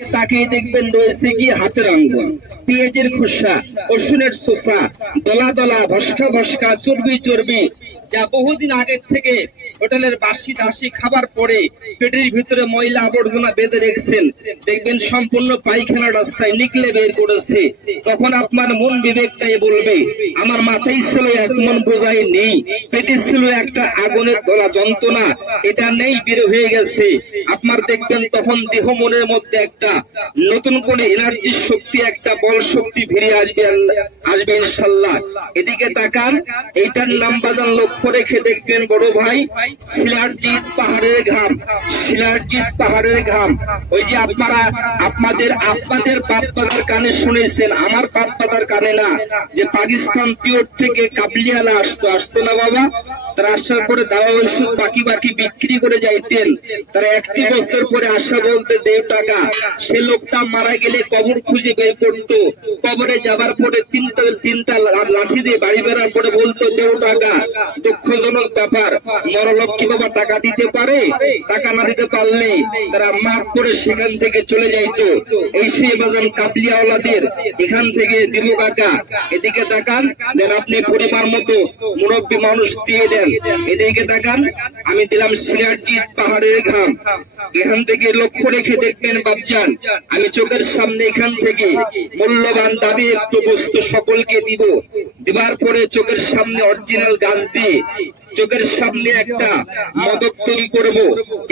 তাকিয়ে দেখবেন রয়েছে কি হাতের আঙ্গুল, পেঁয়াজের খোসা, রসুনের শোষা, দলা দলা, ভস্কা ভস্কা, চর্বি চর্বি, যা বহুদিন আগে থেকে হোটেলের বাসি দাসি খাবার পরে পেটের ভিতরে ময়লা আবর্জনা বেঁধে রেখেছেন, দেখবেন সম্পূর্ণ পায়খানা রাস্তায় নিকলে বের করেছে। তখন আপনার মন বিবেকটাই বলবে আমার মাথায় ছিল এক মন বোঝাই নেই, পেটে ছিল একটা আগুনের গলা যন্ত্রণা, এটা নেই, বের হয়ে গেছে। আপনার দেখবেন তখন দেহ মনের মধ্যে একটা নতুন করে এনার্জি শক্তি, একটা বল শক্তি ফিরে আসবে ইনশাল্লাহ। এদিকে তাকান, এইটার নাম বাজান লক্ষ্য রেখে দেখবেন বড় ভাই, শিলারজিৎ পাহাড়ের ঘাম। শিলারজিৎ পাহাড়ের ঘাম, ওই যে আপনারা আপনাদের বাপ দাদার কানে শুনেছেন, আমার বাপ দাদার কানে না, যে পাকিস্তান পিওর থেকে কাবলিয়ালা আসতো না বাবা, তারা আসার পরে দাওয়া ওষুধ বাকি বাকি বিক্রি করে যাইতেন। তারা একটি বছর পরে আসা বলতে দেড় টাকা, সে লোকটা মারা গেলে কবর খুঁজে বের করতো, কবরে যাবার পরে তিনটা লাঠি দিয়ে বাড়ি বেরার পরে বলতো দেড় টাকা। দুঃখজনক ব্যাপার, মরলোক কি বাবা টাকা দিতে পারে? টাকা না দিতে পারলে তারা মাফ করে সেখান থেকে চলে যাইতো। এই সেই বাজান কাবলিয়াওয়ালাদের এখান থেকে দিব কাকা। এদিকে তাকান, দেন আপনি পরিবার মতো মুরব্বী মানুষ দিয়ে দেন। এদিকে তাকান, আমি দিলাম শিলারজিৎ পাহাড়ের ঘাম। এখান থেকে লক্ষ্য রেখে দেখবেন বাপজান, আমি চোখের সামনে এখান থেকে মূল্যবান দাবি একটু বস্তু সকলকে দিব। দিবার পরে চোখের সামনে অরিজিনাল গাছ দিয়ে চোখের সামনে একটা মদক তৈরি করব,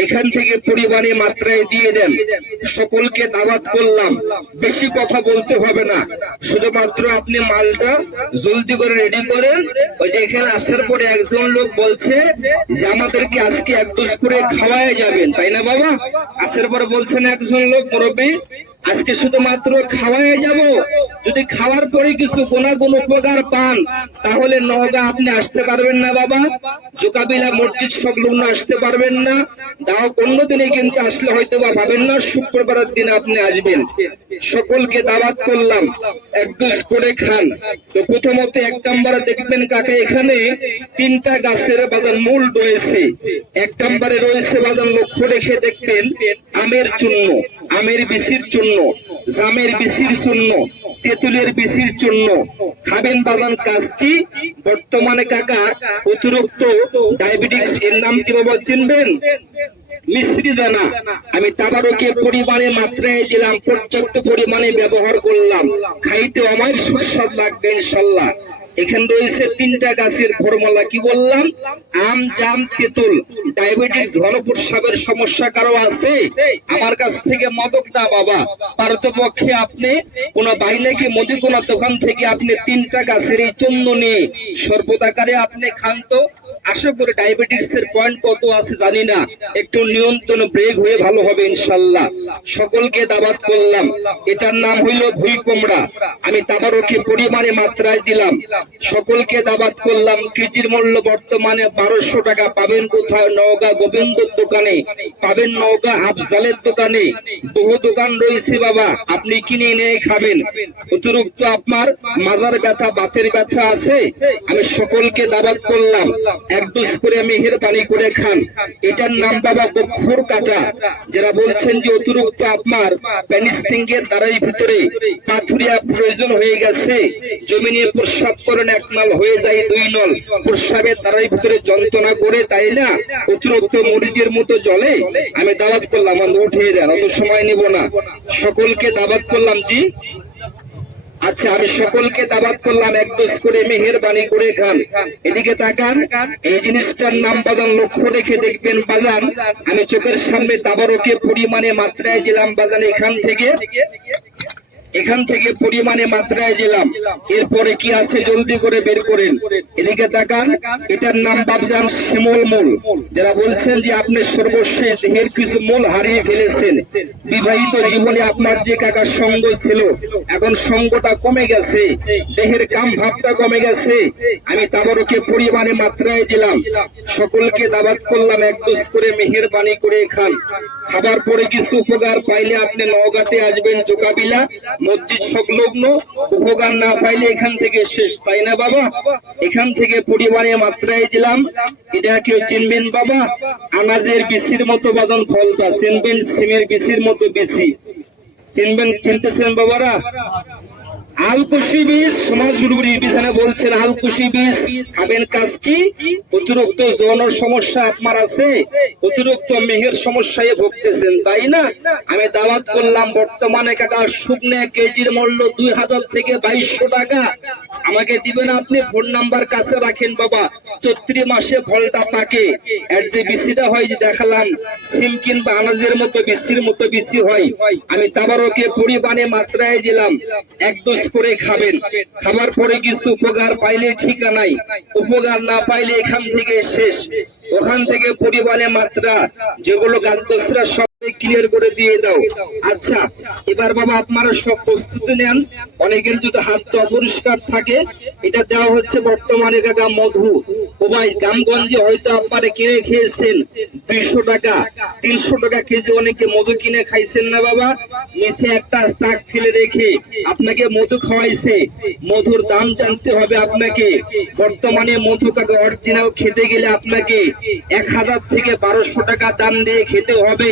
এখান থেকে পরিমাণে মাত্রায় দিয়ে দেন। সকলকে দাওয়াত করলাম, বেশি কথা বলতে হবে না, শুধুমাত্র আপনি মালটা জলদি করে রেডি করেন। ওই যে এখানে আসার পরে একজন লোক বলছে যে আমাদেরকে আজকে এক ডোজ করে খাওয়াই যাবেন, তাই না বাবা? আসার পরে বলছেন একজন লোক, মুরব্বী আজকে শুধুমাত্র খাওয়াই যাব, যদি খাওয়ার পরে কিছু গুণাগুণ উপকার পান তাহলে নওগাঁ আপনি আসতে পারবেন না বাবা, জোকাবিলা মসজিদ সংলগ্ন আসতে পারবেন না। দাও অন্য দিনে কিন্তু আসলে হয়তো বা পাবেন না, শুক্রবারের দিন আপনি আসবেন। সকলকে দাওয়াত করলাম, এক ডোজ করে খান। তো প্রথমত এক নম্বরে দেখবেন কাকা, এখানে তিনটা গাছের বাজান মূল রয়েছে। এক নম্বরে রয়েছে বাজান লক্ষ্য রেখে দেখবেন আমের চূর্ণ, আমের বিচির চূর্ণ, জামের বিচির চূর্ণ, তেঁতুলের বিচির চূর্ণ। খাবেন বাজান কাজ কি? বর্তমানে কাকা অতিরিক্ত ডায়াবেটিস, এর নাম কি বাবা চিনবেন? মিশ্রি দানা। আমি তাবারকে পরিমাণে মাত্রায় দিলাম, পর্যাপ্ত পরিমাণে ব্যবহার করলাম, খাইতে আমার সুস্বাদ লাগবে ইনশাল্লাহ। এখানে রয়েছে তিনটা গাছের ফর্মুলা, কি বললাম? আম, জাম, তেঁতুল। ডায়াবেটিস, ঘনপ্রস্রাবের সমস্যা কারো আছে? আমার কাছ থেকে মদক না বাবা, পারতপক্ষে আপনি কোন বাইরে কি মুদি কোন দোকান থেকে আপনি তিনটা গাছের এই চূর্ণ নিয়ে শরবত আকারে আপনি খান তো আশা করি ডায়াবেটিস এর পয়েন্ট কত আছে জানি না, একটু নিয়ন্ত্রণ ব্রেক হয়ে ভালো হবে ইনশাল্লাহ। সকলকে দাওয়াত করলাম, এটার নাম হইল ভুই কুমড়া। আমি তাবারকে পরিমাণে মাত্রায় দিলাম, সকলকে দাওয়াত করলাম। কেজির মূল্য বর্তমানে 1200 টাকা। পাবেন কোথায়? নওগাঁ গোবিন্দর দোকানে, পাবেন নওগাঁ আফজালের দোকানে, বহু দোকান রয়েছে বাবা, আপনি কিনে এনে খাবেন। অতিরিক্ত আপনার মাজার ব্যথা, বাতের ব্যথা আছে, আমি সকলকে দাওয়াত করলাম, এক ডোজ করে মেহেরবানি করে খান। এটার নাম বাবা বক্ষর কাটা। যারা বলছেন যে অতিরিক্ত আপনার প্যানিস্টিংয়ের দ্বারাই ভিতরে পাথুরিয়া প্রয়োজন হয়ে গেছে, জমিনে প্রস্রাব করেন, এক নল হয়ে যায় 2 নল, প্রস্রাবের দ্বারাই ভিতরে যন্ত্রণা করে, তাই না? অতিরিক্ত মরিচের মতো জলে আমি দাওয়াত করলাম, উঠিয়ে দেন, অত সময় নিব না। সকলকে দাওয়াত করলাম। জি আচ্ছা, আমি সকলকে দাওয়াত করলাম, এক ডোজ করে মেহেরবানি করে খান। এদিকে তাকান, এই জিনিসটার নাম বাজান লক্ষ্য রেখে দেখবেন বাজান, আমি চোখের সামনে তাবারকে পরিমাণে মাত্রায় দিলাম বাজান, এখান থেকে পরিমাণে মাত্রায় দিলাম। এরপরে কি আছে জলদি করে বের করেন। এদিকে তাকান, এটার নাম বাবজান শিমল মূল। যারা বলছেন যে আপনি সর্বশেষ দেহের কিছু মূল হারিয়ে ফেলেছেন, বিবাহিত জীবনে আপনার যে কাকার সঙ্গ ছিল এখন সঙ্গটা কমে গেছে, দেহের কাম ভাবটা কমে গেছে, আমি তাবারকে পরিমাণে মাত্রায় দিলাম। সকলকে দাওয়াত করলাম, এক ডোজ করে মেহেরবানি করে খান। খাবার পরে কিছু উপকার পাইলে আপনি নওগাঁতে আসবেন, জোকাবিলা মসজিদ সংলগ্ন। উপকার না পাইলে এখান থেকে শেষ, তাই না বাবা? এখান থেকে পরিমাণে মাত্রায় দিলাম। এটা কেউ চিনবেন বাবা? আনাজের বিচির মতো বাজন ফলটা চিনবেন, সিমের বিচির মতো বিচি। চিনবেন, চিনতেছেন বাবারা? আলকুশি বীজ সমাজগুরুর বিধানে বলছেন আলকুশি বীজ খাবেন। কাজ কি? অতিরিক্ত যৌন সমস্যা আপনার আছে, অতিরিক্ত মেহের সমস্যায় ভুগতেছেন, তাই না? আমি দাওয়াত করলাম, বর্তমানে কাকা শুকনো কেজির মূল্য 2000 থেকে 2200 টাকা। আমাকে দিবেন আপনি, ফোন নাম্বার কাছে রাখেন বাবা। 34 মাসে ফলটা পাকে। এর যে বিসিটা হয় যে দেখালাম, সিম কিংবা আনাজের মতো বিসির মতো বিসি হয়। আমি তাবারকে পরিমাণে মাত্রায় দিলাম, এক ডোজ করে খাবেন। খাবার পরে কিছু উপকার পাইলে ঠিকানাই, উপকার না পাইলে এখান থেকে শেষ। ওখান থেকে পরিমাণে মাত্রা যেগুলো গাছগাছরা সব ক্লিয়ার করে দিয়ে দাও। আচ্ছা, এবার বাবা আপনারা সব প্রস্তুতি নেন। অনেকের যদি হাতটা অপরিষ্কার থাকে, এটা দেওয়া হচ্ছে বর্তমানে কাকা মধু। ও ভাই, গ্রামগঞ্জে হয়তো আপনারা কিনে খেয়েছেন 200 টাকা 300 টাকা কেজি, অনেকে মধু কিনে খাইছেন না বাবা? নিচে একটা চাক ফেলে রেখে আপনাকে মধু খাওয়াইছে। মধুর দাম জানতে হবে আপনাকে। বর্তমানে মধু কাকা অরিজিনাল খেতে গেলে আপনাকে 1000 থেকে 1200 টাকা দাম দিয়ে খেতে হবে,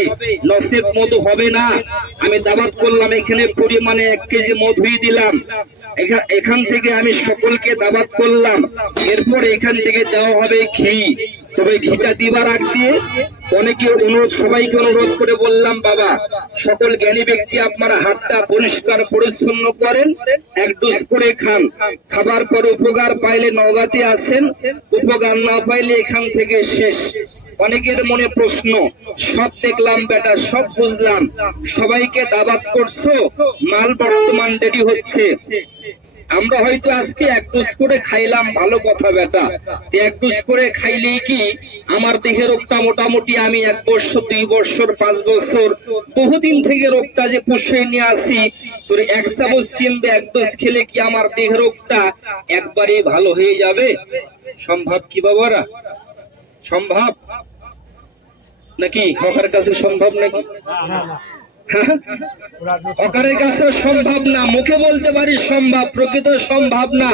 নসিব মধু হবে না। আমি দাওয়াত করলাম, এখানে পরিমাণে 1 কেজি মধুই দিলাম। এখান থেকে আমি সকলকে দাওয়াত করলাম। এরপর এখান থেকে দেওয়া হবে ঘি। তবে ঘিটা দিবার আগ দিয়ে অনেকে অনুরোধ, সবাইকে অনুরোধ করে বললাম, বাবা সকল জ্ঞানী ব্যক্তি আপনারা হাতটা পরিষ্কার পরিচ্ছন্ন করেন, এক ডোজ করে খান। খাবার পর উপকার পাইলে নওগাঁতে আসেন, উপকার না পাইলে এখান থেকে শেষ। অনেকের মনে প্রশ্ন, সব দেখলাম বেটা, সব বুঝলাম, সবাইকে দাওয়াত করছো, মাল বর্তমান রেডি হচ্ছে, আমরা হয়তো আজকে 1 ডোজ করে খাইলাম, ভালো কথা বেটা। 1 ডোজ করে খাইলেই কি আমার দেহের রোগটা মোটামুটি আমি 1 বছর 2 বছর 5 বছর বহুদিন থেকে রোগটা যে পুষিয়ে নিয়ে আসি, তোর 1 চামচ কিনবে 1 ডোজ খেলে কি আমার দেহের রোগটা একবারে ভালো হয়ে যাবে? সম্ভব কি বাবারা? সম্ভব নাকি? কাকার কাছে সম্ভব নাকি? অকারের কাছে সম্ভব না, মুখে বলতে পারি সম্ভব, প্রকৃত সম্ভব না।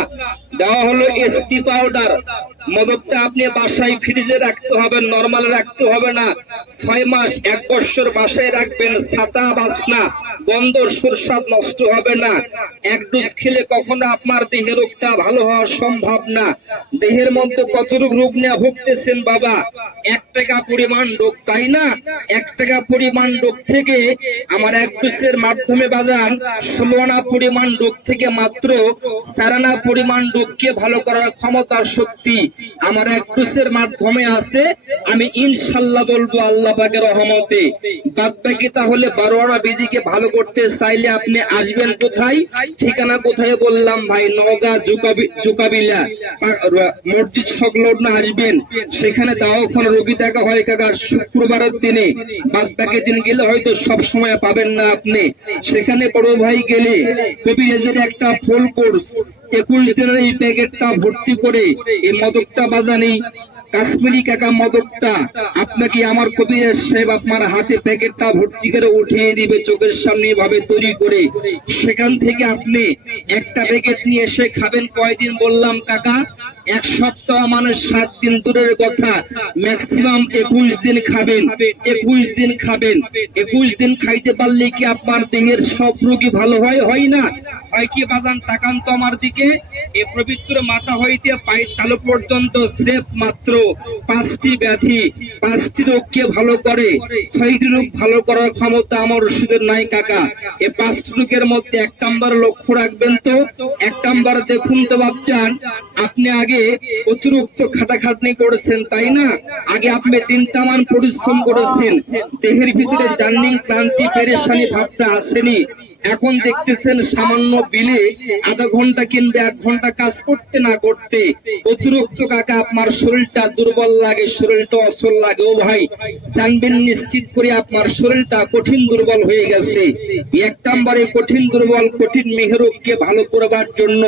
দেওয়া হলো এসপি পাউডার। মদকটা আপনি বাসায় ফ্রিজে রাখতে হবে, নরমাল রাখতে হবে না। 6 মাস 1 বছর বাসায় রাখবেন, ছাতা বাসনা বন্ধ, সুস্বাদ নষ্ট হবে না। 1 ডোজ খেলে কখনো আপনার দেহের রোগটা ভালো হওয়া সম্ভব না। দেহের মধ্যে কত রোগ নিয়ে ভুগতেছেন বাবা? 1 টাকা পরিমাণ রোগ, তাই না? 1 টাকা পরিমাণ রোগ থেকে আমার 1 ডোজের মাধ্যমে বাজান 16 আনা পরিমাণ রোগ থেকে মাত্র 4 আনা পরিমাণ রোগকে ভালো করার ক্ষমতা শক্তি আমার 1 ডোজের মাধ্যমে আছে। আমি ইনশাআল্লাহ বলবো আল্লাহ পাকের রহমতে। বাদ বাকি তাহলে 12 আনা বিধিকে ভালো করতে চাইলে আপনি আসবেন কোথায়? ঠিকানা কোথায় বললাম ভাই? নওগাঁ জুকাবিলা মসজিদ সংলগ্ন আসবেন। সেখানে দাওখানা রোগী দেখা হয় কাকা শুক্রবারের দিনে, বাদ বাকি দিন গেলে হয়তো সব সময় পাবেন না আপনি। সেখানে বড় ভাই গেলে কবিরাজের একটা ফুল কোর্স 21 দিনের এই প্যাকেটটা ভর্তি করে এই মদকটা বাজানি কাশ্মীরি কাকা মদকটা আপনাকে আমার কবিরাজ সাহেব আপনার হাতে প্যাকেটটা ভর্তি করে উঠিয়ে দিবে চোখের সামনে ভাবে তৈরি করে। সেখান থেকে আপনি একটা প্যাকেট নিয়ে এসে খাবেন। কয়দিন বললাম কাকা? 1 সপ্তাহ, মানে 7 দিন দূরের কথা, ম্যাক্সিমাম 21 দিন খাবেন। 21 দিন খাবেন। 21 দিন খাইতে পারলে কি আপনার দেহের সব রোগী ভালো হয়? হয় না? হয় কি বাজান? তাকান তো আমার দিকে। এই পবিত্র মাথা হইতে পায়ের তালু পর্যন্ত স্রেফ মাত্র 5টি ব্যাধি, 5টি রোগকে ভালো করে। 6টি রোগ ভালো করার ক্ষমতা আমার ওষুধের নাই কাকা। এই 5টি রোগের মধ্যে 1 নাম্বার লক্ষ্য রাখবেন তো। 1 নাম্বার দেখুন তো বাপজান, আপনি আগে অতিরিক্ত খাটাখাটনি করেছেন, তাই না? আগে আপনি দিন তামান পরিশ্রম করেছেন, দেহের ভিতরে জার্নিং ক্লান্তি পেরেশানি ভাবটা আসেনি। এখন দেখতেছেন সামান্য বিলে আধা ঘন্টা কিংবা 1 ঘন্টা কাজ করতে না করতে অতিরিক্ত কাকা আপনার শরীরটা দুর্বল লাগে, শরীরটা অচল লাগে। ও ভাই জানবেন নিশ্চিত করে আপনার শরীরটা কঠিন দুর্বল হয়ে গেছে। 1 নম্বরে কঠিন দুর্বল কঠিন মেহরোগকে ভালো করবার জন্য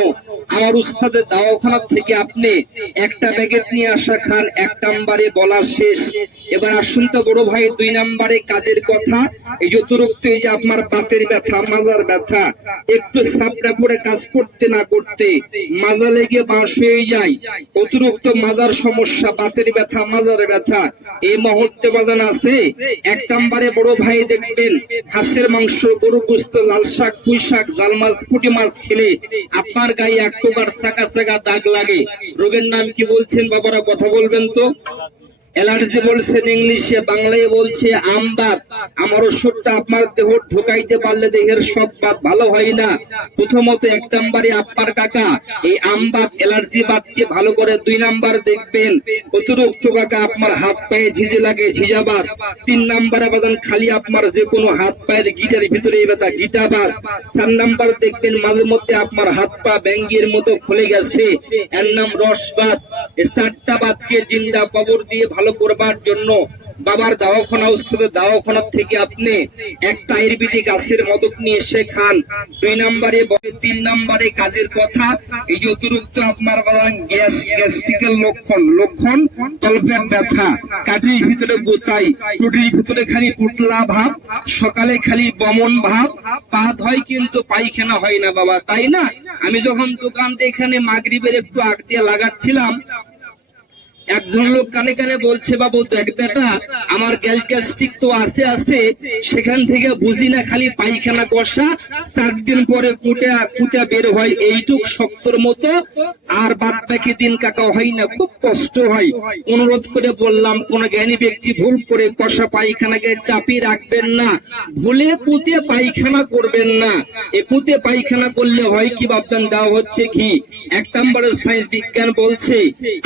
আমার উস্তাদের দাওয়াখানা থেকে আপনি একটা প্যাকেট নিয়ে আসা খান, 1 নম্বরে বলা শেষ। এবার আসুন তো বড় ভাই 2 নম্বরে কাজের কথা। এই যতরক্ত এই যে আপনার বাতের ব্যথা, মাজার ব্যথা, একটু সাপড়া পড়ে কাজ করতে না করতে মাজা লেগে বাঁশ হয়ে যায়, অতিরিক্ত মাজার সমস্যা, বাতের ব্যথা, মাজার ব্যথা, এই মুহূর্তে বাজান আছে। 1 নম্বরে বড় ভাই দেখবেন হাঁসের মাংস, গরু গোশত, লাল শাক, পুঁই শাক, জাল মাছ, পুঁটি মাছ খেলে আপনার গায়ে এক প্রকার চাকা চাকা দাগ লাগে। রোগের নাম কি বলছেন বাবারা, কথা বলবেন তো? অ্যালার্জি বলছেন ইংলিশে, বাংলায় বলছে আমবাত। আমার ওষুধটা আপনার দেহ ঢুকাইতে পারলে দেহের সব বাত ভালো হয় না। প্রথমত 1 নম্বরে আপনার কাকা এই আমবাত, অ্যালার্জি বাতকে ভালো করে। 2 নম্বর দেখবেন অতিরিক্ত কাকা আপনার হাত পায়ে ঝিঝে লাগে, ঝিঝাবাত। 3 নম্বরে বাজান খালি আপনার যে কোনো হাত পায়ের গিটার ভিতরে ব্যথা, গিটাবাত। 4 নম্বর দেখবেন মাঝে মধ্যে আপনার হাত পা ব্যাঙ্গের মতো ফুলে গেছে, এর নাম রসবাত। এই 4টা বাতকে জিন্দা কবর দিয়ে ভালো করবার জন্য বাবার দাওয়াখানা, উস্তাদের দাওয়াখানা থেকে আপনি একটা আয়ুর্বেদিক গাছের মদক নিয়ে এসে খান। 2 নম্বরে 3 নম্বরে কাজের কথা। এই যে অতিরিক্ত আপনার গ্যাস, গ্যাস্ট্রিকের লক্ষণ তলপেট ব্যথা, কাটির ভিতরে গোতাই, টুটির ভিতরে খালি পুটলা ভাব, সকালে খালি বমন ভাব, পাত হয় কিন্তু পায়খানা হয় না বাবা, তাই না? আমি যখন দোকানটা এখানে মাগরিবের একটু আগ দিয়ে লাগাচ্ছিলাম, একজন লোক কানে কানে বলছে, বাবু দেখ বেটা আমার গ্যাস্ট্রিক তো আছে, সেখান থেকে বুঝি না খালি পায়খানা কষা, 4 দিন পরে কুটা বের হয় এইটুক শক্তর মতো, আর বাদ বাকি দিন কাকা হয় না, খুব কষ্ট হয়। অনুরোধ করে বললাম কোন জ্ঞানী ব্যক্তি ভুল করে কষা পায়খানাকে চাপিয়ে রাখবেন না, ভুলে কুতে পায়খানা করবেন না। এ কুতে পায়খানা করলে হয় কি বাপজান, দেওয়া হচ্ছে ঘি। 1 নম্বরের সায়েন্স বিজ্ঞান বলছে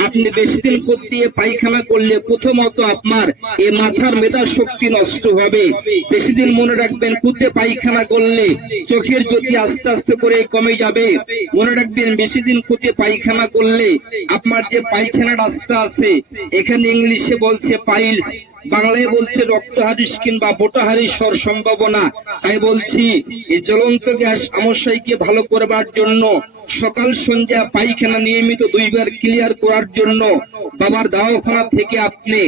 আপনি বেশি দিন দিয়ে পায়খানা করলে প্রথমত আপনার এই মাথার মেধা শক্তি নষ্ট হবে। বেশি দিন মনে রাখবেন কুতে পায়খানা করলে চোখের জ্যোতি আস্তে আস্তে করে কমে যাবে। মনে রাখবেন বেশি দিন কুতে পায়খানা করলে আপনার যে পায়খানা রাস্তা আছে, এখানে ইংলিশে বলছে পাইলস, বাংলায় বলছে রক্তহারিস কিংবা বোটাহারিসর সম্ভাবনা। তাই বলছি এই জ্বলন্ত গ্যাস আমশাইকে ভালো করবার জন্য সকাল সন্ধ্যা পায়খানা নিয়মিত 2 বার ক্লিয়ার করার জন্য বাবার দাওয়াখানা থেকে আপনি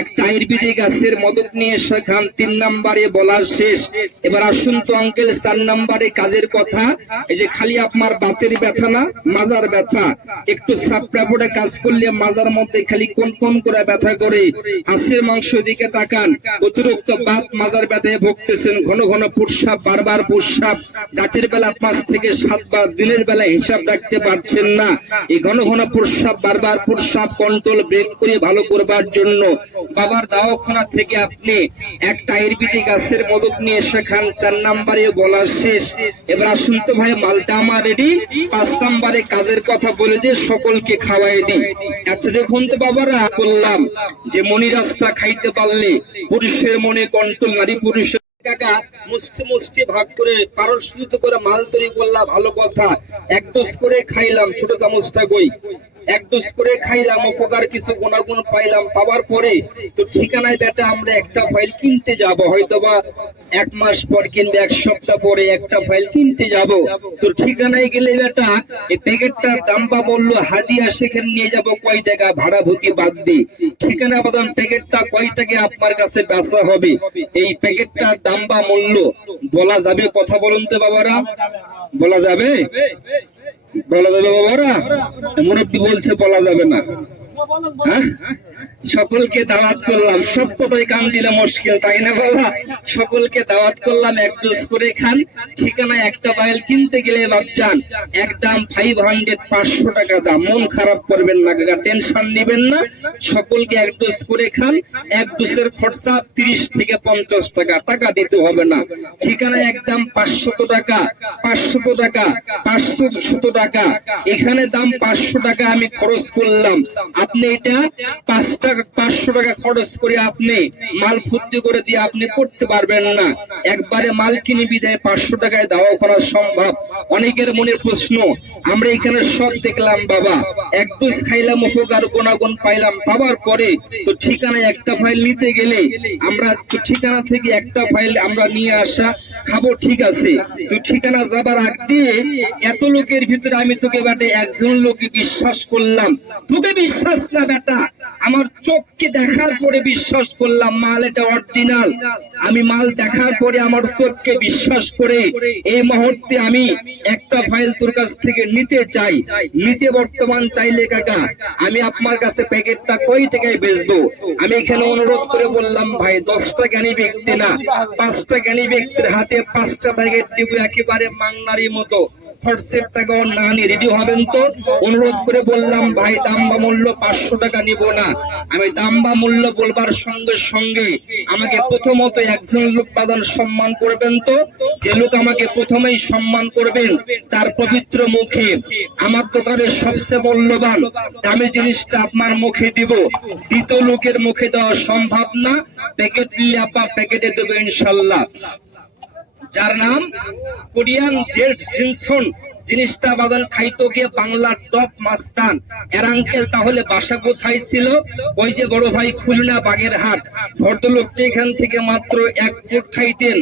একটা আয়ুর্বেদিক গাছের মদক নিয়ে সেখান। 3 নম্বরে বলা শেষ। এবার আসুন তো আঙ্কেল 4 নম্বরে কাজের কথা। এই যে খালি আপনার বাতের ব্যথা না, মাজার ব্যথা, একটু সাপড়া পড়ে কাজ করলে মাজার মধ্যে খালি কোন কোন করে ব্যথা করে। হাঁসের মাংস দিকে তাকান, অতিরিক্ত বাত মাজার ব্যথায় ভুগতেছেন, ঘন ঘন প্রস্রাব, বারবার প্রস্রাব, রাতের বেলা 5 থেকে 7 বার, দিনের বেলা হিসাব রাখতে পারছেন না। এই ঘন ঘন প্রস্রাব, বারবার প্রস্রাব কন্ট্রোল ব্রেক করে ভালো করবার জন্য বাবার দাওয়াখানা থেকে আপনি একটা আয়ুর্বেদিক গাছের মদক নিয়ে সেখান। 4 নম্বরে বলা শেষ। এবার আসুন তো ভাই মালটা আমার রেডি। 5 নম্বরে কাজের কথা বলে দিয়ে সকলকে খাওয়াই দিই। আচ্ছা দেখুন তো বাবারা, বললাম যে মনিরাজটা খাইতে পারলে পুরুষের মনে কন্ট্রোল, নারী পুরুষের কাকা মুষ্টি মুষ্টি ভাগ করে পারস্পরিত করে মাল তৈরি করলাম, ভালো কথা। 1 ডোজ করে খাইলাম, ছোট চামচটা কই 1 ডোজ করে খাইলাম, উপকার কিছু গুণাগুণ পাইলাম। পাওয়ার পরে তো ঠিকানায় বেটা আমরা একটা ফাইল কিনতে যাব, হয়তোবা 1 মাস পর কিনবে, 1 সপ্তাহ পরে একটা ফাইল কিনতে যাব। তো ঠিকানায় গেলে বেটা এই প্যাকেটটার দাম বা মূল্য হাদিয়া সেখানে নিয়ে যাব কয় টাকা ভাড়া ভূতি বাদ দিয়ে, ঠিকানা বাদাম প্যাকেটটা কয় টাকা আপনার কাছে বেচা হবে, এই প্যাকেটটার দাম বা মূল্য বলা যাবে? কথা বলুন তো বাবারা, বলা যাবে? বলা যাবে বাবারা? মুরব্বী বলছে বলা যাবে না। হ্যাঁ, সকলকে দাওয়াত করলাম, সব কথাই কান দিলে মুশকিল, তাই না বাবা? সকলকে দাওয়াত করলাম, 1 ডোজ করে খান। ঠিকানায় একটা ফাইল কিনতে গেলে বাপজান একদম 500 500 টাকা দাম। মন খারাপ করবেন না কাকা, টেনশন নেবেন না, সকলকে 1 ডোজ করে খান। 1 ডোজের খরচা 30 থেকে 50 টাকা, টাকা দিতে হবে না। ঠিকানায় একদম 500 টাকা, 500 টাকা, 500 টাকা, এখানে দাম 500 টাকা আমি খরচ করলাম। আপনি এটা 5টা 500 টাকা খরচ করে আপনি মাল ফুর্তি করে দিয়ে আপনি করতে পারবেন না। একবারে মাল কিনে বিদায় 500 টাকায় দাওয়া করা সম্ভব? অনেকের মনের প্রশ্ন। আমরা এখানে সব দেখলাম বাবা, এক ডোজ খাইলাম, উপকার গুণাগুণ পাইলাম, পাওয়ার পরে তো ঠিকানায় একটা ফাইল নিতে গেলে আমরা ঠিকানা থেকে একটা ফাইল আমরা নিয়ে আসা খাবো, ঠিক আছে, তো ঠিকানা যাবার আগ দিয়ে এত লোকের ভিতরে আমি তোকে বেটা একজন লোককে বিশ্বাস করলাম, তোকে বিশ্বাস না বেটা, আমার চোখকে দেখার পরে বিশ্বাস করলাম মাল এটা অরিজিনাল। আমি মাল দেখার পরে আমার চোখকে বিশ্বাস করে এই মুহূর্তে আমি একটা ফাইল তোর কাছ থেকে নিতে চাই। নিতে বর্তমান চাইলে কাকা আমি আপনার কাছে প্যাকেটটা কয় টাকায় বেচবো? আমি এখানে অনুরোধ করে বললাম ভাই 10টা জ্ঞানী ব্যক্তি না, 5টা জ্ঞানী ব্যক্তির হাতে 5টা প্যাকেট দিব একেবারে মাংনারি মতো। হোয়াটসঅ্যাপ টাকা না নিয়ে রেডি হবেন তো? অনুরোধ করে বললাম ভাই দাম বা মূল্য 500 টাকা নিব না। আমি দাম বা মূল্য বলবার সঙ্গে সঙ্গে আমাকে প্রথমত একজন লোক প্রদান সম্মান করবেন তো, যে লোক আমাকে প্রথমেই সম্মান করবেন তার পবিত্র মুখে আমার দোকানের সবচেয়ে মূল্যবান দামি জিনিসটা আপনার মুখে দিব। দ্বিতীয় লোকের মুখে দেওয়া সম্ভব না, প্যাকেট নিয়ে আপনার প্যাকেটে দেবো ইনশাল্লাহ। যার নাম কোরিয়ান জেট জিনসন, জিনিসটা বাজান খাইতো গিয়ে বাংলার টপ মাস্তান। এর আঙ্কেল তাহলে বাসা কোথায় ছিল? ওই যে বড় ভাই খুলনা বাগেরহাট। ভদ্রলোকটি এখান থেকে মাত্র 1 ফুট খাইতেন,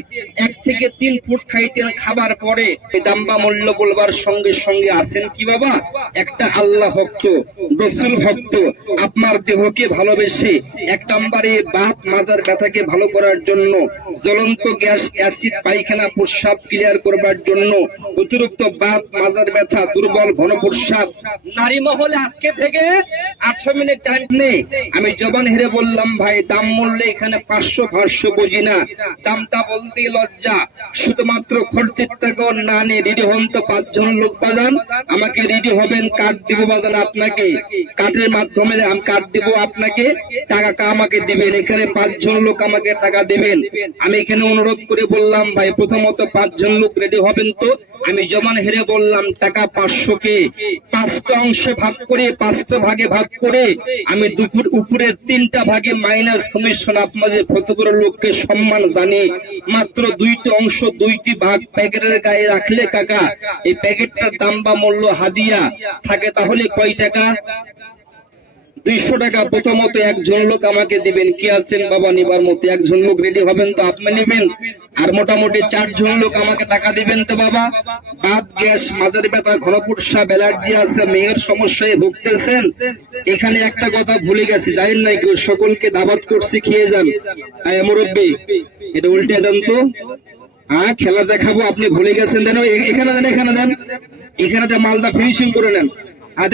1 থেকে 3 ফুট খাইতেন। খাবার পরে দাম্বা মূল্য বলবার সঙ্গে সঙ্গে আসেন কি বাবা, একটা আল্লাহ ভক্ত, রসুল ভক্ত, আপনার দেহকে ভালোবেসে 1 নম্বরে বাত মাজার ব্যথাকে ভালো করার জন্য, জ্বলন্ত গ্যাস অ্যাসিড পায়খানা প্রস্রাব ক্লিয়ার করবার জন্য, অতিরিক্ত বাত মাজার ব্যথা দুর্বল ঘন প্রস্রাব, নারী মহলে আজকে থেকে 8 মিনিট টাইম নেই। আমি জবান হেরে বললাম ভাই দাম মূল্যে এখানে 500 500 বুঝি না, দামটা বলতে লজ্জা। শুধুমাত্র খরচের টাকা না নিয়ে রেডি হন তো 5 জন লোক বাজান, আমাকে রেডি হবেন, কার্ড দিব বাজান আপনাকে, কার্ডের মাধ্যমে আমি কার্ড দিব আপনাকে, টাকা আমাকে দিবেন। এখানে 5 জন লোক আমাকে টাকা দিবেন। আমি এখানে অনুরোধ করে বললাম ভাই প্রথমত 5 জন লোক রেডি হবেন তো। আমি জমান হেরে বললাম টাকা 500 কে 5টা অংশে ভাগ করে 5টা ভাগে ভাগ করে আমি দুপুর উপরের 3টা ভাগে মাইনাস কমিশন আপনাদের প্রত্যেকটা লোককে সম্মান জানিয়ে মাত্র 2টি অংশ 2টি ভাগ প্যাকেটের গায়ে রাখলে কাকা এই প্যাকেটটার দাম বা মূল্য হাদিয়া থাকে তাহলে কয় টাকা? 200 টাকা। প্রথমত একজন লোক আমাকে দিবেন, কি আছেন বাবা নিবার মতো? একজন লোক রেডি হবেন তো আপনি নেবেন, আর মোটামুটি 4 জন লোক আমাকে টাকা দিবেন তো বাবা। বাত গ্যাস মাজার ব্যথা ঘন প্রস্রাব অ্যালার্জি আছে, মেয়ের সমস্যায় ভুগতেছেন। এখানে একটা কথা ভুলে গেছি, জানেন না, সকলকে দাওয়াত করছি খেয়ে যান। মুরব্বী এটা উল্টে দেন তো, হ্যাঁ খেলা দেখাবো, আপনি ভুলে গেছেন। দেন এখানে দেন, এখানে দেন, এখানে দেন, মালটা ফিনিশিং করে নেন।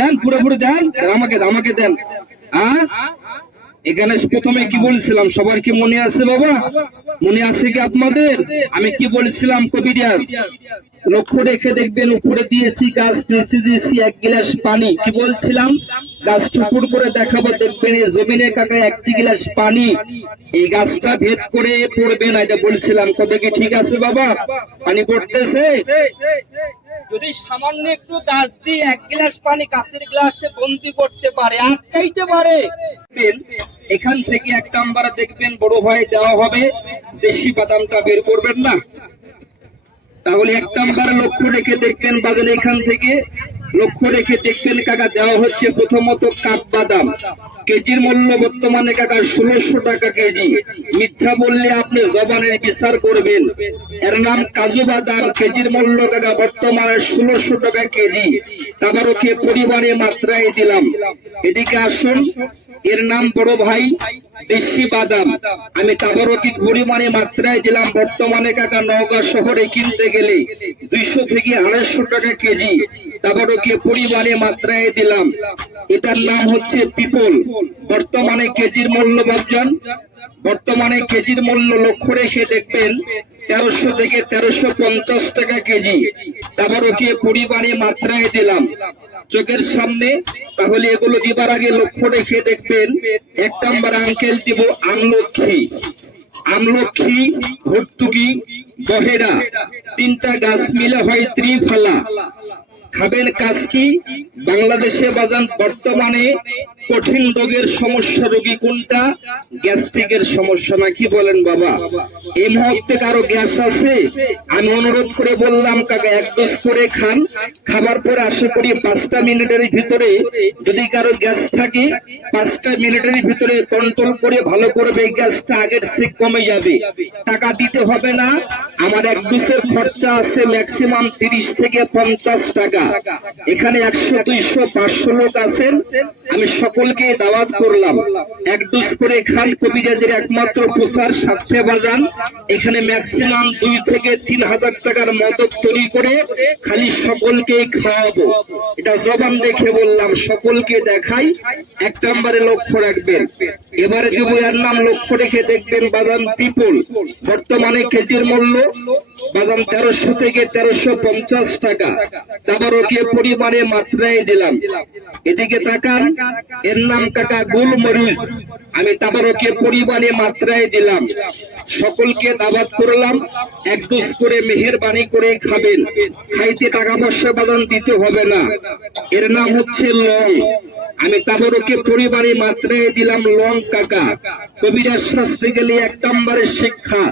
দেন পুরোপুরি দেন, আমাকে দেন। এখানে প্রথমে কি বলছিলাম সবার কি মনে আছে বাবা? মনে আছে কি আপনাদের? আমি কি বলছিলাম কবিরাজ? লক্ষ্য রেখে দেখবেন উপরে দিয়েছি গাছ, নিচে দিয়েছি 1 গ্লাস পানি। কি বলছিলাম? গাছ টুকুর করে দেখাবো, দেখবেন এই জমিনে কাকা 1 গ্লাস পানি, এই গাছটা ভেদ করে পড়বে না, এটা বলছিলাম। কথা কি ঠিক আছে বাবা? পানি পড়তেছে? যদি সামান্য একটু গাছ দিয়ে 1 গ্লাস পানি কাছের গ্লাসে বন্দি করতে পারে, আটকাইতে পারে, এখান থেকে 1 নাম্বার দেখবেন বড় ভাই দেওয়া হবে, দেশি বাদামটা বের করবেন না। তাহলে 1 নাম্বার লক্ষ্য রেখে দেখবেন বাজারে, এখান থেকে লক্ষ্য রেখে দেখবেন কাকা দেওয়া হচ্ছে প্রথমত কাঠবাদাম। কেজির মূল্য বর্তমানে কাকা 1600 টাকা কেজি। মিথ্যা বললে আপনি জবানের বিচার করবেন। এর নাম কাজু বাদাম, কেজির মূল্য কাকা বর্তমানে 1600 টাকা কেজি। তাবারকে পরিবারে মাত্রায় দিলাম। এদিকে আসুন, এর নাম বড় ভাই দেশি বাদাম, আমি তাবারকি পরিমাণে মাত্রায় দিলাম। বর্তমানে কাকা নওগাঁ শহরে কিনতে গেলে 200 থেকে 250 টাকা কেজি। তাবারকি পরিমাণে মাত্রায় দিলাম। এটার নাম হচ্ছে পিপল। বর্তমানে কেজির মূল্য বাজান, বর্তমানে কেজির মূল্য লক্ষ্য রেখে দেখবেন 1300 থেকে 1350 টাকা কেজি। তাবারকি পরিমাণে মাত্রায় দিলাম চোখের সামনে। তাহলে এগুলো দিবার আগে লক্ষ্য রেখে দেখবেন 1 নাম্বার আঙ্কেল দিব আমলক্ষী, আমলক্ষী, ভর্তুকি, বহেরা, 3টা গাছ মিলে হয় ত্রিফলা। খাবেন কাজ কি? বাংলাদেশে বাজান বর্তমানে কঠিন রোগের সমস্যা রোগী কোনটা? গ্যাস্ট্রিকের সমস্যা, নাকি বলেন বাবা? এই মুহূর্তে কারো গ্যাস আছে? আমি অনুরোধ করে বললাম কাকা এক ডোজ করে খান, খাবার পরে আশা করি 5টা মিনিটের ভিতরে যদি কারো গ্যাস থাকে 5টা মিনিটের ভিতরে কন্ট্রোল করে ভালো করবে, গ্যাসটা আগের চেয়ে কমে যাবে। টাকা দিতে হবে না, আমার এক ডোজের খরচা আছে ম্যাক্সিমাম 30 থেকে 50 টাকা। এখানে 100, 200, 500 লোক আছেন, আমি সকলকে দাওয়াত করলাম এক ডোজ করে খান। কবিরাজের একমাত্র প্রচার সাথে বাজান, এখানে ম্যাক্সিমাম 2 থেকে 3 হাজার টাকার মদত তৈরি করে খালি সকলকে খাওয়াবো। এটা জবান দেখে বললাম, সকলকে দেখাই। 1 নম্বরে লক্ষ্য রাখবেন। এবারে দেব এর নাম, লক্ষ্য রেখে দেখবেন বাজান পিপল। বর্তমানে কেজির মূল্য বাজান 1300 থেকে 1350 টাকা। তাবারকে পরিমাণে মাত্রায় দিলাম। এদিকে তাকান, এর নাম কাকা গোলমরিচ, আমি তাবারকে পরিমাণে মাত্রায় দিলাম। সকলকে দাওয়াত করলাম এক ডোজ করে মেহেরবানি করে খাবেন। খাইতে টাকা পয়সা বাজান দিতে হবে না। এর নাম হচ্ছে লং, আমি তাবারকে পরিবারে মাত্রায় দিলাম লং কাকা। কবিরাজ শাস্ত্রে গেলে 1 নম্বরের শিক্ষা,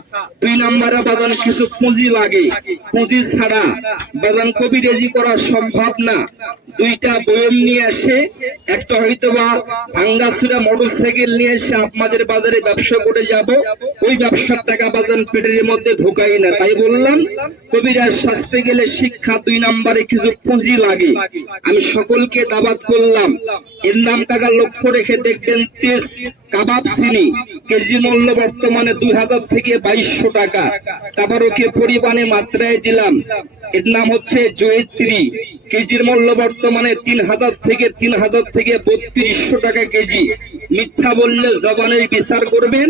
2 নম্বরে বাজান কিছু পুঁজি লাগে, পুঁজি ছাড়া বাজান কবিরাজি করা সম্ভব না। 2টা বয়ম নিয়ে আসে, একটা হয়তো বা ভাঙ্গাচুরা মোটরসাইকেল নিয়ে এসে আপনাদের বাজারে ব্যবসা করে যাব, ওই ব্যবসার টাকা বাজান পেটের মধ্যে ঢোকাই না। তাই বললাম কবিরাজ শাস্ত্রে গেলে শিক্ষা 2 নম্বরে কিছু পুঁজি লাগে। আমি সকলকে দাওয়াত করলাম। এর নাম টাকা লক্ষ্য রেখে দেখবেন তেজ কাবাব চিনি, কেজি মূল্য বর্তমানে 2000 থেকে 2200 টাকা। তাবারকে পরিমাণে মাত্রায় দিলাম। এর নাম হচ্ছে জয়িত্রী, কেজির মূল্য বর্তমানে 3000 থেকে 3200 টাকা কেজি। মিথ্যা বললে জবানের বিচার করবেন।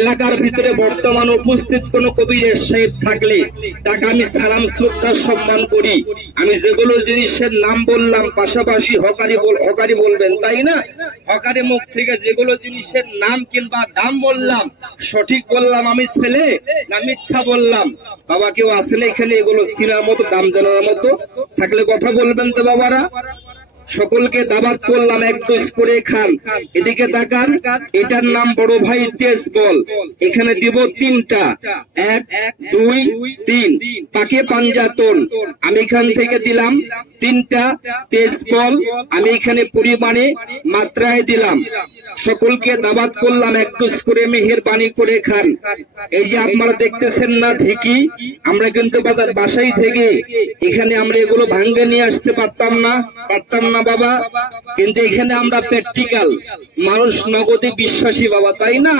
এলাকার ভিতরে বর্তমান উপস্থিত কোন কবিরের সাহেব থাকলে তাকে আমি সালাম শ্রদ্ধা সম্মান করি। আমি যেগুলো জিনিসের নাম বললাম পাশাপাশি হকারি বলবেন, তাই না? হকারি মুখ থেকে যেগুলো জিনিসের নাম কিংবা দাম বললাম সঠিক বললাম আমি ছেলে না মিথ্যা বললাম? বাবা কেউ আসলে এখানে এগুলো চিনার মতো দাম জানার মতো থাকলে কথা বলবেন তো বাবারা। সকলকে দাওয়াত করলাম এক ডোজ করে খান। এদিকে তাকান, এটার নাম বড় ভাই তেজ বল। এখানে দিব 3টা, 1, 2, 3 পাকে পাঞ্জাতন। আমি এখান থেকে দিলাম 3টা তেজ বল, আমি এখানে পরিমাণে মাত্রায় দিলাম। সকলকে দাওয়াত করলাম এক ডোজ করে মেহেরবানি করে খান। এই যে আপনারা দেখতেছেন না ঢেকি, আমরা কিন্তু বাসায় থেকে এখানে আমরা এগুলো ভাঙ্গে নিয়ে আসতে পারতাম না বাবা, কিন্তু এখানে আমরা প্র্যাকটিক্যাল মানুষ, নগদে বিশ্বাসী বাবা, তাই না?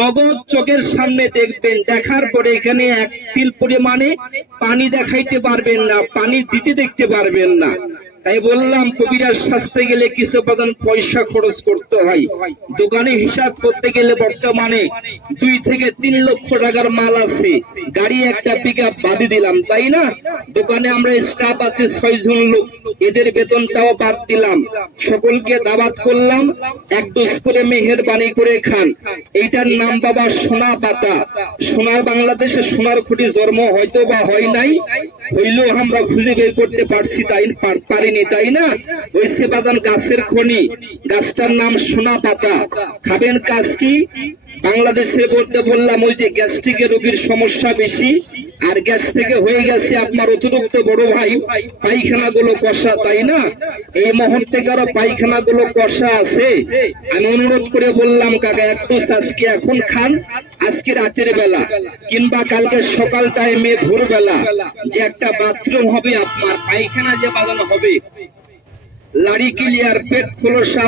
নগদ চোখের সামনে দেখবেন, দেখার পরে এখানে 1 তিল পরিমাণে পানি দেখাইতে পারবেন না, পানি দিতে দেখতে পারবেন না। তাই বললাম কবিরাজ শাস্তে গেলে কিছু বাজান পয়সা খরচ করতে হয়। দোকানে হিসাব করতে গেলে বর্তমানে 2 থেকে 3 লক্ষ টাকার মাল আছে, গাড়ি একটা পিকআপ বাদি দিলাম, তাই না? দোকানে আমরা স্টাফ আছে 6 জন লোক, এদের বেতনটাও বাদ দিলাম। সকলকে দাওয়াত করলাম এক ডোজ করে মেহেরবানি করে খান। এইটার নাম বাবা সোনা পাতা। সোনার বাংলাদেশে সোনার খুঁটি জন্ম হয়তো বা হয় নাই, হইলেও আমরা খুঁজে বের করতে পারছি, পারিনি, তাই না? ওই সে বাজান গাছের খনি, গাছটার নাম সোনা পাতা। খাবেন কাজ কি? বাংলাদেশে বলতে বললাম ওই যে গ্যাস্ট্রিকের রোগীর সমস্যা বেশি, আর গ্যাস থেকে হয়ে গেছে আপনার অতিরিক্ত বড় ভাই পায়খানা গুলো কষা, তাই না? এই মুহূর্তে কারো পায়খানা গুলো কষা আছে, আমি অনুরোধ করে বললাম কাকা একটু আজকে এখন খান, আজকে রাতের বেলা কিংবা কালকে সকাল টাইমে ভোরবেলা যে একটা বাথরুম হবে আপনার, পায়খানা যে বাজানো হবে, লাড়ি ক্লিয়ার, পেট খোলসা।